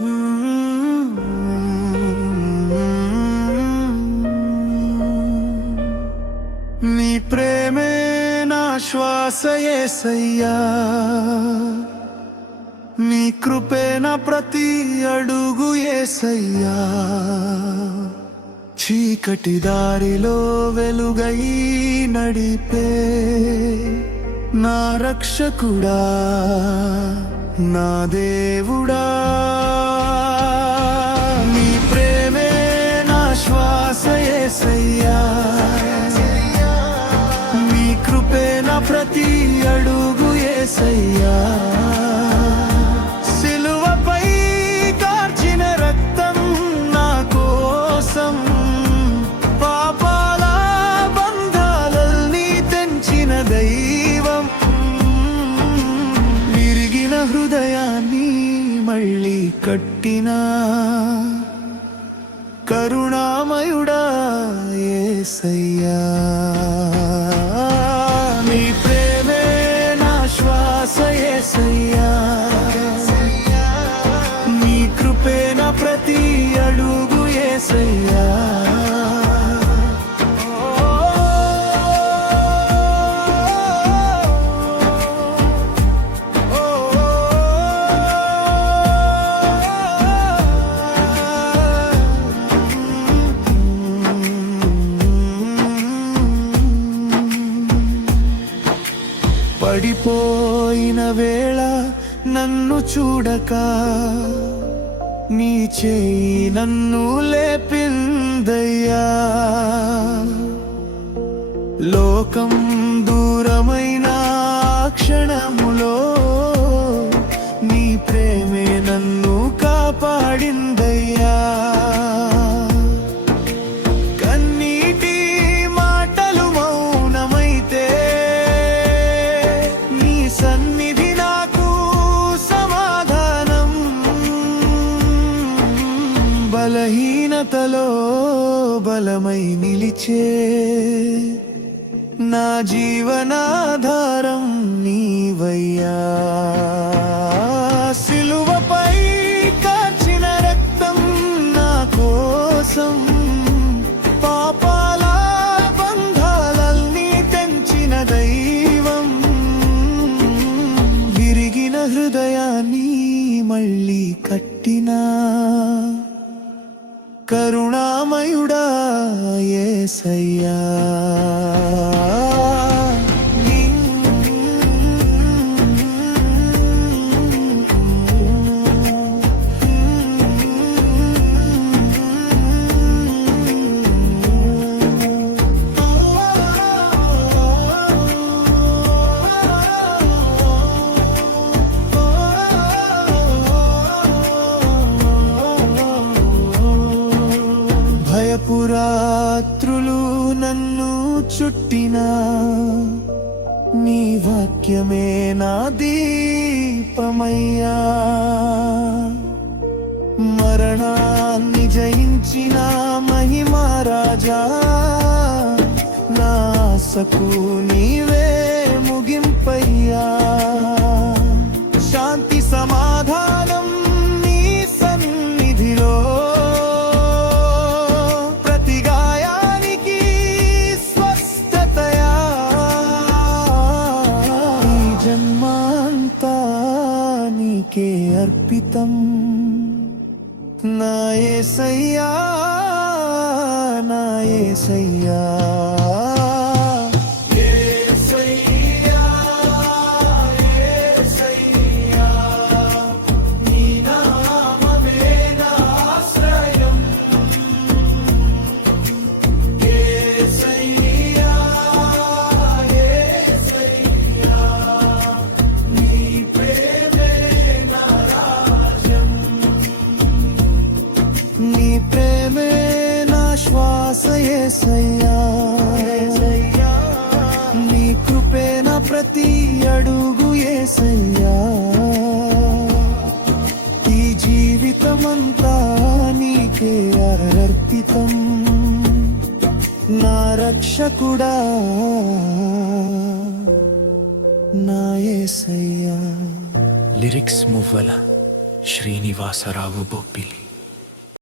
నీ ప్రేమే నా శ్వాస యేసయ్యా, నీ కృపే నా ప్రతి అడుగు యేసయ్యా. చీకటి దారిలో వెలుగై నడిపే నా రక్షకుడా, నా దేవుడా. నీ ప్రేమే నా శ్వాస యేసయ్యా, నీ కృపే నా ప్రతి అడుగు యేసయ్యా. సిలువపై కార్చిన రక్తం నా కోసం, పాపాల బంధాలన్నీ తెంచిన దైవం. విరిగిన హృదయాన్ని మళ్ళీ కట్టినా కరుణామయుడా యేసయ్యా. నీ ప్రేమే నా శ్వాస యేసయ్యా, నీ కృపే నా ప్రతి అడుగు యేసయ్యా. పడిపోయిన వేళ నన్ను చూడక నీ చేయి నన్ను లేపిందయ్యా. లోకం దూరమైన క్షణములో నీ ప్రేమే నన్ను కాపాడిందయ్యా. కన్నీటి మాటలు మౌనమైతే నీ సన్నిధి నాకు సమాధానం. బలహీనతలో బలమై నిలిచే నా జీవనాధారం నీవయ్యా. సిలువపై కార్చిన రక్తం నా కోసం, పాపాల బంధాలన్నీ తెంచిన దైవం. విరిగిన హృదయాన్ని మళ్ళీ కట్టినా కరుణామయుడా యేసయ్యా. భయపురాత్రులు నన్ను చుట్టినా నీ వాక్యమే నా దీపమయ్యా. మరణాన్ని జయించిన మహిమరాజా, నా ఆశకు నీవే ముగింపయ్యా. శాంతి సమాధానం నీ సన్నిధిలో, నీకే అర్పితం నా యేసయ్యా, నా యేసయ్యా. నీ ప్రేమే నా శ్వాస యేసయ్యా, నీ కృపే నా ప్రతి అడుగు యేసయ్యా. ఈ జీవితమంతా నీకే అర్పితం నా రక్షకుడా, నా యేసయ్యా. లిరిక్స్ మువ్వల శ్రీనివాసరావు బొబ్బిలి.